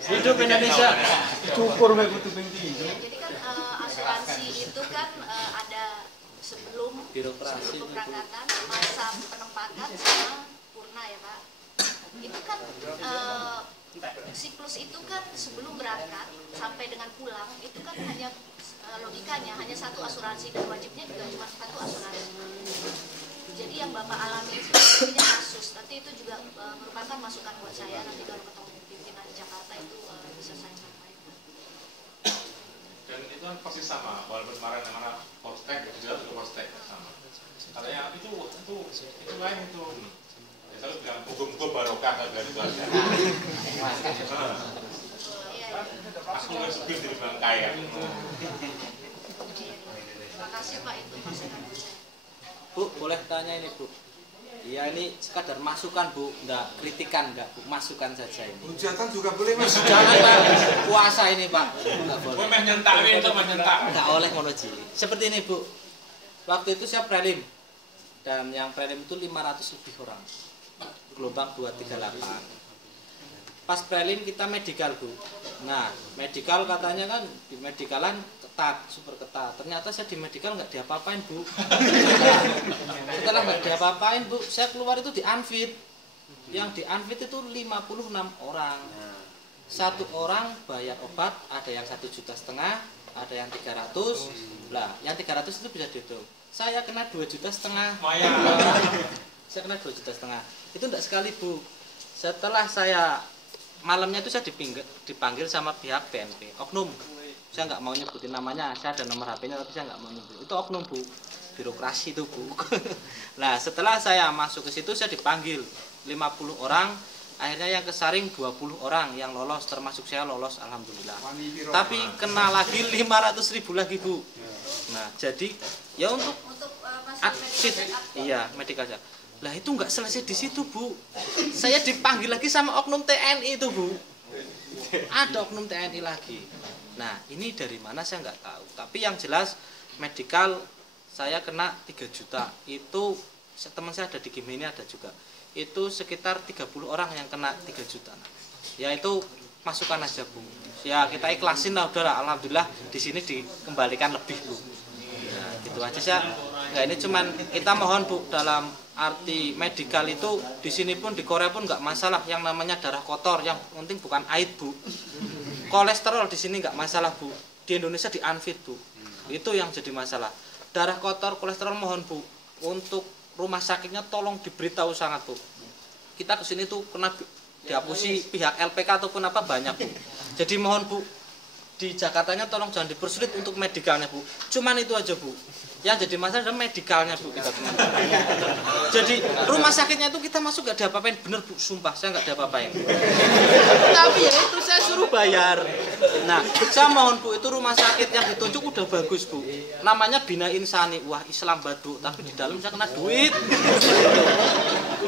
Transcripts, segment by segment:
Hidup Indonesia. Cukur me kudu ping tinggi. Jadi kan asuransi itu kan ada sebelum keberangkatan, masa penempatan sama purna ya Pak. Itu kan siklus itu kan sebelum berangkat sampai dengan pulang itu kan hanya logikanya hanya satu asuransi dan wajibnya juga cuma satu asuransi. Jadi yang Bapak alami sebenarnya kasus, nanti itu juga merupakan masukan buat saya nanti kalau ketemu pimpinan di Jakarta itu bisa saya sampaikan. Dan itu kan pasti sama, walaupun kemarin mana postek, juga postek sama. Katanya itu lain itu. Ya kalau bilang hukum barokah dari keluarga. Aku nggak sebut di bilang kaya. Terima kasih Pak itu masukan saya. Bu, boleh tanya ini Bu? Iya ini sekadar masukan Bu, enggak kritikan enggak Bu, masukan saja ini. Hujatan juga boleh Mas. Jangan Pak, puasa ini Pak, enggak boleh. Gue mah nyentak itu mah nyentak. Enggak oleh ngono Ji. Seperti ini Bu. Waktu itu saya prelim. Dan yang prelim itu 500 lebih orang. Gelombang 238. Pas prelim kita medikal Bu. Nah, medikal katanya kan di medikalan ketat, super ketat. Ternyata saya di medikal nggak diapa-apain Bu. Setelah nggak diapa-apain Bu, saya keluar itu di Anfit. Yang di Anfit itu 56 orang. Satu orang bayar obat, ada yang 1,5 juta, ada yang 300. Lah, yang 300 itu bisa dihitung. Saya kena 2,5 juta. Saya kena 2,5 juta. Itu enggak sekali Bu. Setelah saya malamnya itu saya dipanggil sama pihak BNP, oknum. Saya nggak mau nyebutin namanya, saya ada nomor HP-nya tapi saya nggak mau nyebutin. Itu oknum Bu, birokrasi itu Bu. Nah setelah saya masuk ke situ saya dipanggil 50 orang, akhirnya yang kesaring 20 orang yang lolos, termasuk saya lolos alhamdulillah. Tapi kena lagi 500.000 lagi Bu. Nah jadi ya untuk iya medical check. Lah itu nggak selesai di situ Bu. Saya dipanggil lagi sama oknum TNI itu Bu. Ada oknum TNI lagi. Nah ini dari mana saya nggak tahu. Tapi yang jelas medikal saya kena 3 juta. Itu teman saya ada di Gimini ada juga. Itu sekitar 30 orang yang kena 3 juta. Ya itu masukan aja Bu. Ya kita ikhlasin lah udahlah. Alhamdulillah di sini dikembalikan lebih Bu. Nah gitu aja saya. Nah ini cuman kita mohon Bu dalam arti medikal itu di sini pun di Korea pun nggak masalah yang namanya darah kotor, yang penting bukan aid Bu. Kolesterol di sini nggak masalah Bu. Di Indonesia di Anfit Bu. Itu yang jadi masalah. Darah kotor, kolesterol mohon Bu. Untuk rumah sakitnya tolong diberitahu sangat Bu. Kita kesini tuh kena dihapusi pihak LPK ataupun apa banyak Bu. Jadi mohon Bu di Jakartanya tolong jangan dipersulit untuk medikalnya Bu. Cuman itu aja Bu. Yang jadi masalah adalah medikalnya Bu kita teman. Jadi rumah sakitnya itu kita masuk gak diapa-apain, bener Bu, sumpah saya gak diapa-apain. Tapi ya itu saya suruh bayar. Nah saya mohon Bu itu rumah sakit yang ditunjuk udah bagus Bu. Namanya Bina Insani, wah Islam Badu, tapi di dalam saya kena duit.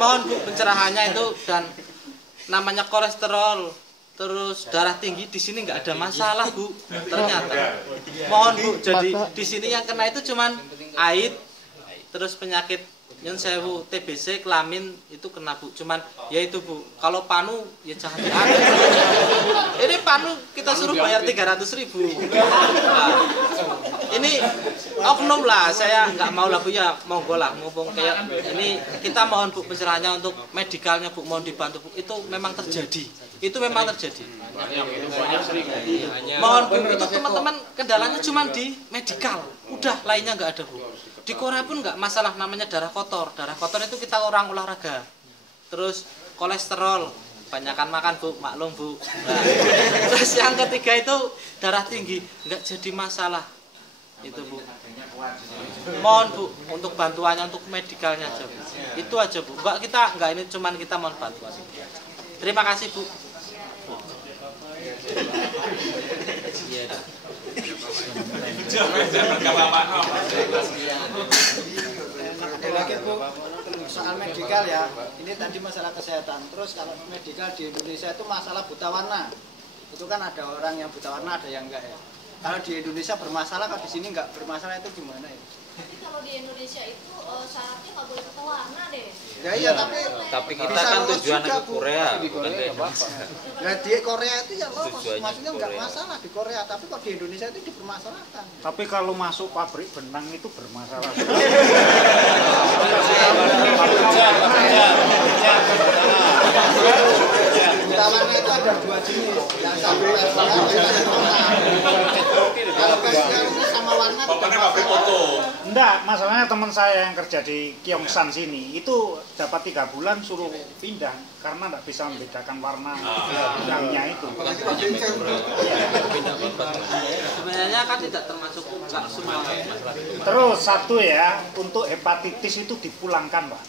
Mohon Bu pencerahannya itu dan namanya kolesterol. Terus darah tinggi di sini nggak ada masalah Bu, ternyata. Mohon Bu, jadi di sini yang kena itu cuman aid, terus penyakit nyun sewu, TBC, kelamin itu kena Bu. Cuman ya itu Bu, kalau panu ya jangan diambil. Ini panu kita suruh bayar 300.000. Nah, ini oknum lah, saya nggak mau lah Bu ya, monggo lah, mumpung kayak ini kita mohon Bu pencerahannya untuk medikalnya Bu, mohon dibantu Bu. Itu memang terjadi. Itu memang terjadi. Mohon Bu, itu teman-teman kendalanya cuma di medikal. Udah, lainnya nggak ada Bu. Di Korea pun nggak masalah namanya darah kotor. Darah kotor itu kita orang olahraga. Terus kolesterol, banyakan makan Bu, maklum Bu. Nah, terus yang ketiga itu darah tinggi, nggak jadi masalah. Itu Bu. Mohon Bu untuk bantuannya untuk medikalnya aja Bu. Itu aja Bu. Enggak kita enggak ini cuman kita mohon bantuan. Terima kasih Bu. Iya. Lagi Bu, soal medikal ya. Ini tadi masalah kesehatan. Terus kalau medikal di Indonesia itu masalah buta warna. Itu kan ada orang yang buta warna, ada yang enggak ya. Kalau di Indonesia bermasalah, kalau di sini nggak bermasalah itu gimana ya? Tapi kalau di Indonesia itu syaratnya nggak boleh berwarna deh. Ya iya, Tapi kita bisa kan lolos tujuannya juga, ke Bu. Korea, Di bukan Korea ke nggak apa-apa. Indonesia. Nah di Korea itu ya lolos, Tujuannya maksudnya ke nggak Korea. masalah di Korea, tapi kalau di Indonesia itu dipermasalahkan. Tapi kalau masuk pabrik benang itu bermasalah. Tawarnya itu ada dua jenis, yang satu versi yang kalau versi ini sama warna Pokoknya pabrik foto. Enggak, masalahnya teman saya yang kerja di Gyeongsan sini itu dapat 3 bulan suruh pindah karena nggak bisa membedakan warna benangnya itu. Sebenarnya kan tidak termasuk nggak semua. Terus satu ya, untuk hepatitis itu dipulangkan, Pak.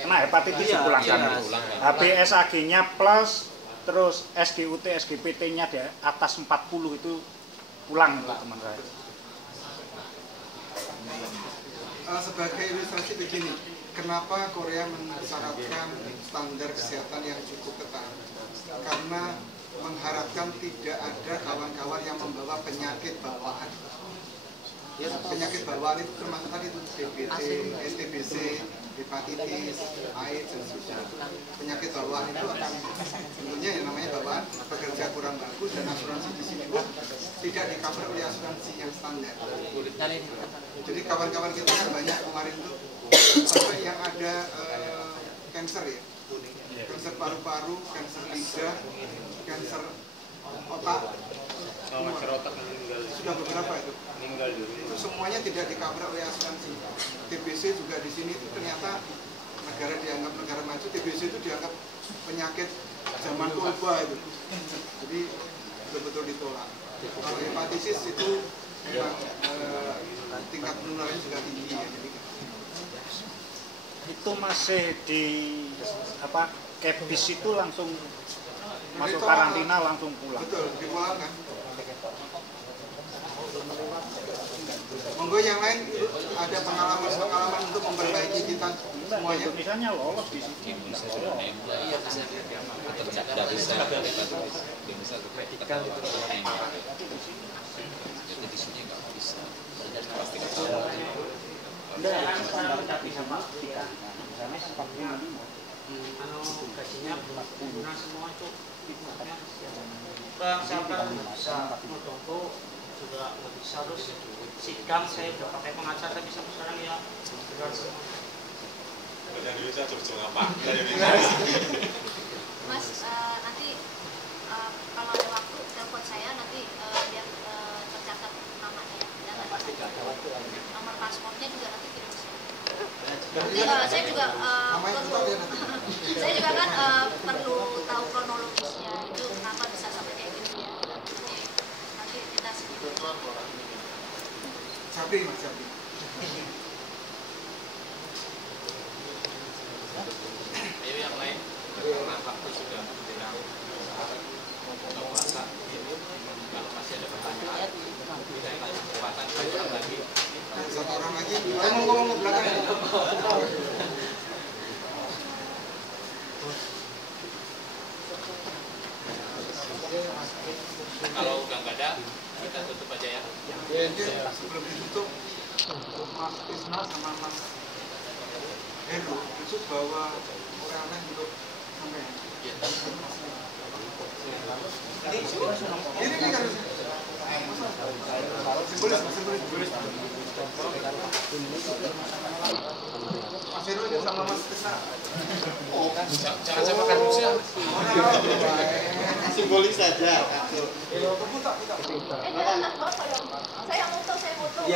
Karena hepatitis Iya, dipulangkan. iya. HBsAg-nya plus, terus SGUT, SGPT-nya di atas 40 itu pulang untuk teman saya. Sebagai ilustrasi begini, kenapa Korea mensyaratkan standar kesehatan yang cukup ketat? Karena mengharapkan tidak ada kawan-kawan yang membawa penyakit bawaan. Penyakit bawaan itu termasuk tadi itu DBT, STBC, hepatitis, AIDS, dan seterusnya. Penyakit bawaan itu akan tentunya yang namanya bawaan bekerja kurang bagus dan asuransi di sini pun tidak di-cover oleh asuransi yang standar. Jadi kawan-kawan kita kan banyak kemarin tuh sampai yang ada cancer ya, cancer paru-paru, cancer lidah, cancer otak. Sudah beberapa itu. Itu semuanya tidak di-cover oleh asuransi. TBC juga di sini itu ternyata negara dianggap negara maju, TBC itu dianggap penyakit zaman purba itu. Jadi betul-betul ditolak. Kalau hepatitis itu memang tingkat penularannya juga tinggi ya. Jadi, Itu masih di apa? Kebis itu langsung masuk karantina langsung pulang. betul, dipulangkan. Monggo yang lain ada pengalaman untuk memperbaiki kita semuanya. Indonesia lolos di sini. Tidak bisa medical itu jadi di sini nggak bisa pasti Gajinya guna semua itu saya kan bisa ngedompo juga nggak bisa, terus sidang saya udah pakai pengacara tapi sampai sekarang ya berat semua. Dari Indonesia jauh-jauh apa? Dari Mas, nanti kalau ada waktu telepon saya nanti biar tercatat namanya ya. Dan nanti nomor paspornya juga nanti kirim ke saya. Nanti saya juga saya juga kan perlu tahu kronologisnya itu kenapa bisa sampai kayak gini ya. Jadi nanti kita sedikit. Sabri, Mas Sabri. Ayo yang lain, karena waktu sudah tidak puasa. Kalau masih ada pertanyaan, kita kasih kesempatan satu orang lagi. Satu orang lagi. Saya mau ngomong ke belakang. Kalau udah nggak ada, kita tutup aja ya. Sebelum ditutup, Mas Isna sama Mas Heru itu bawa orang untuk sampai. Ini kan simbolis. Mas Heru itu sama Mas Isna. Jangan saya makan dulu sih. Simbolis saja. Saya foto.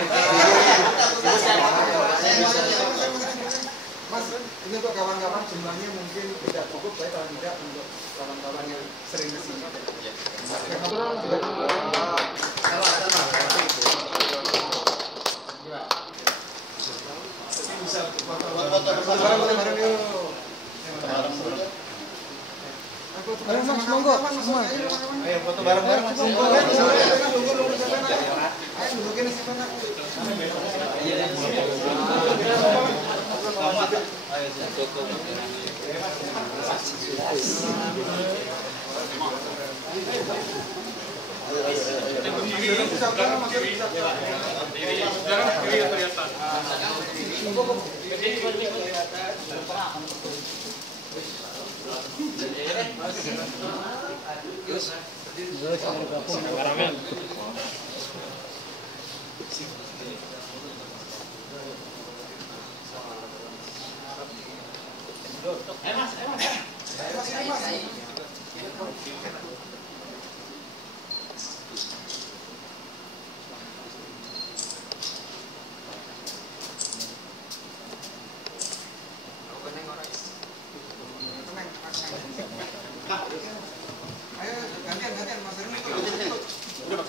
Mas, ini untuk kawan-kawan jumlahnya mungkin tidak cukup, baik kalau tidak untuk kawan-kawan yang sering kesini. Bareng-bareng yuk. Mas, monggo semua. Ayo foto bareng-bareng Mas. Ayo dudukin di sana. Ayo Ayo gantian Mas Hermi. Udah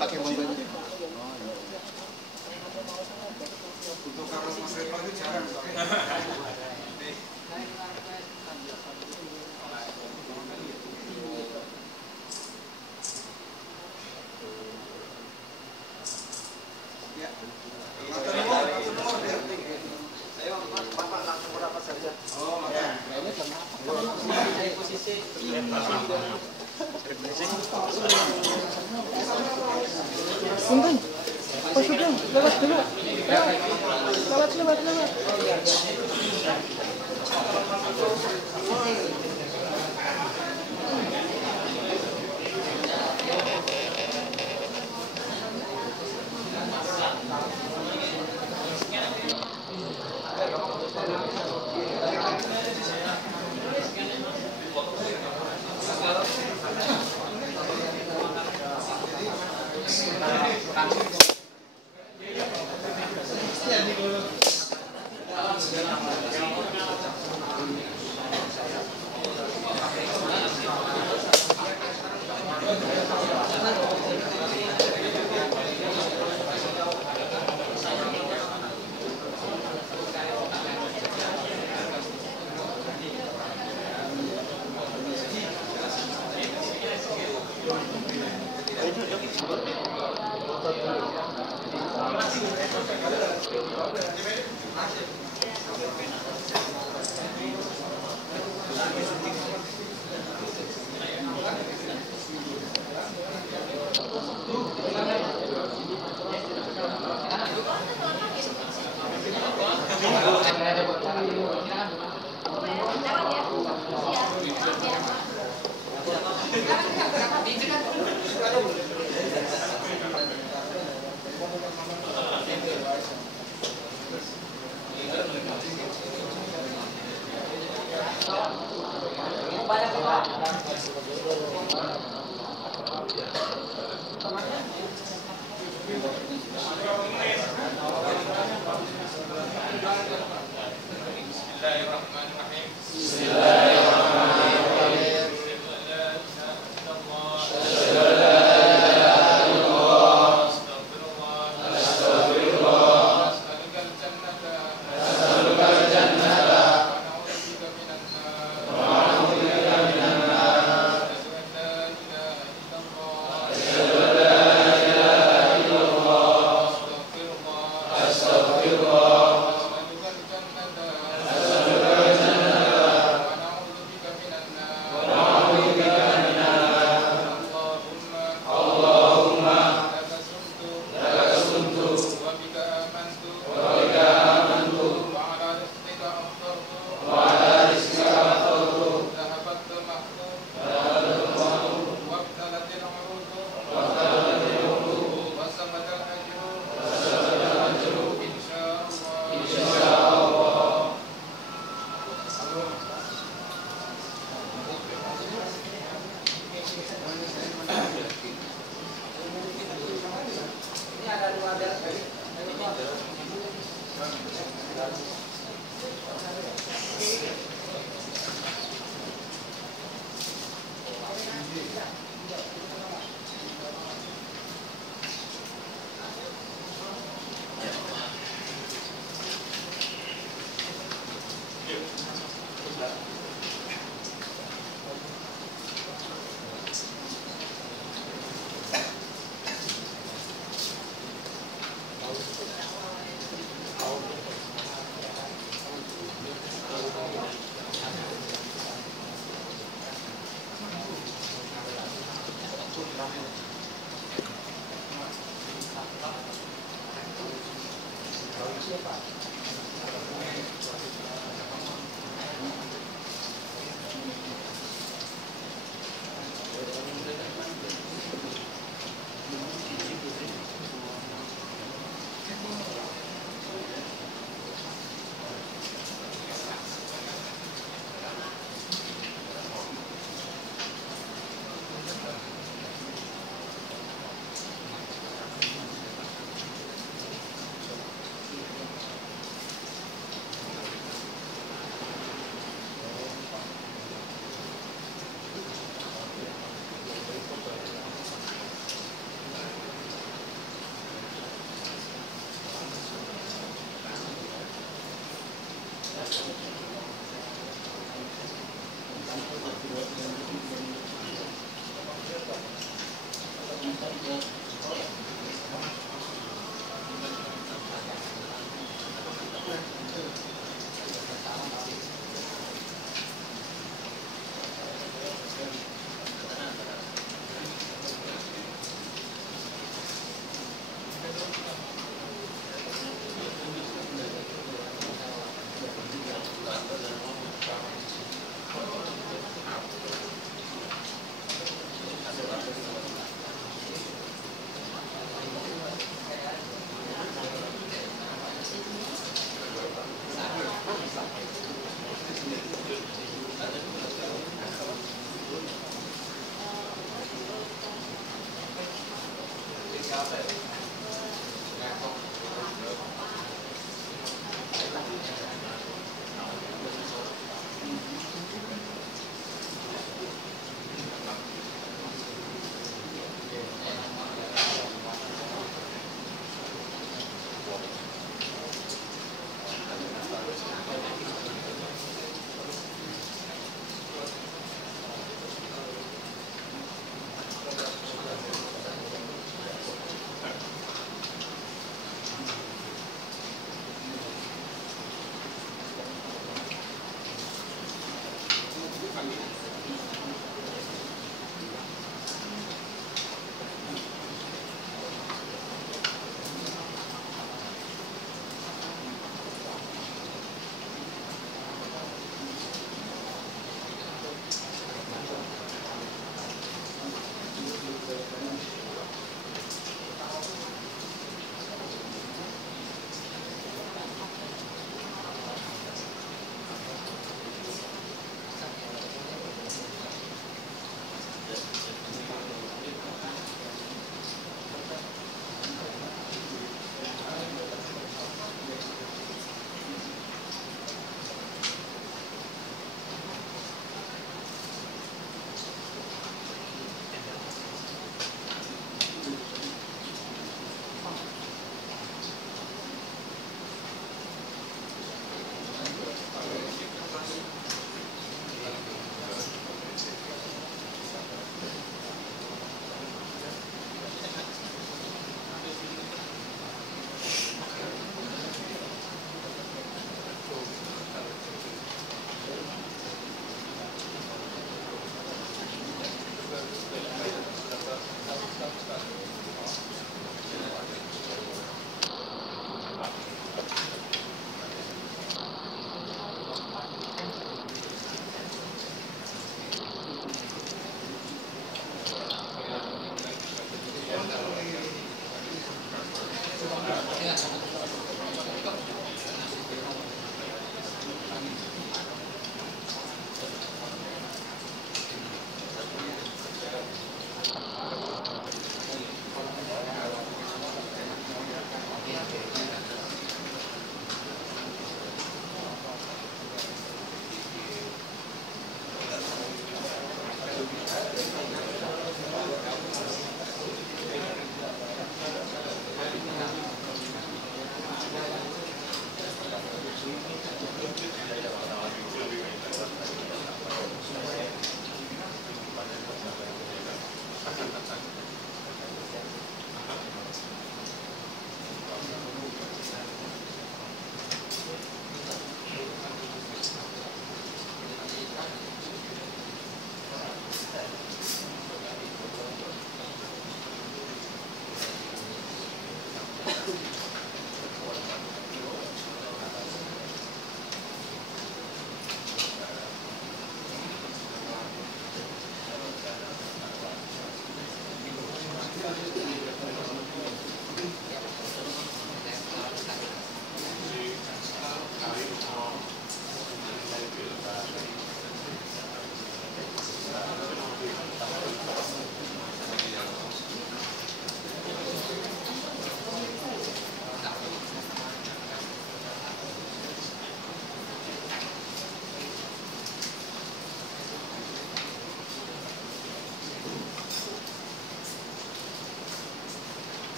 pakai mobil. Untuk Carlos Mas Revo itu jarang. Ya. Bapak langsung berapa saja? Oh, makanya.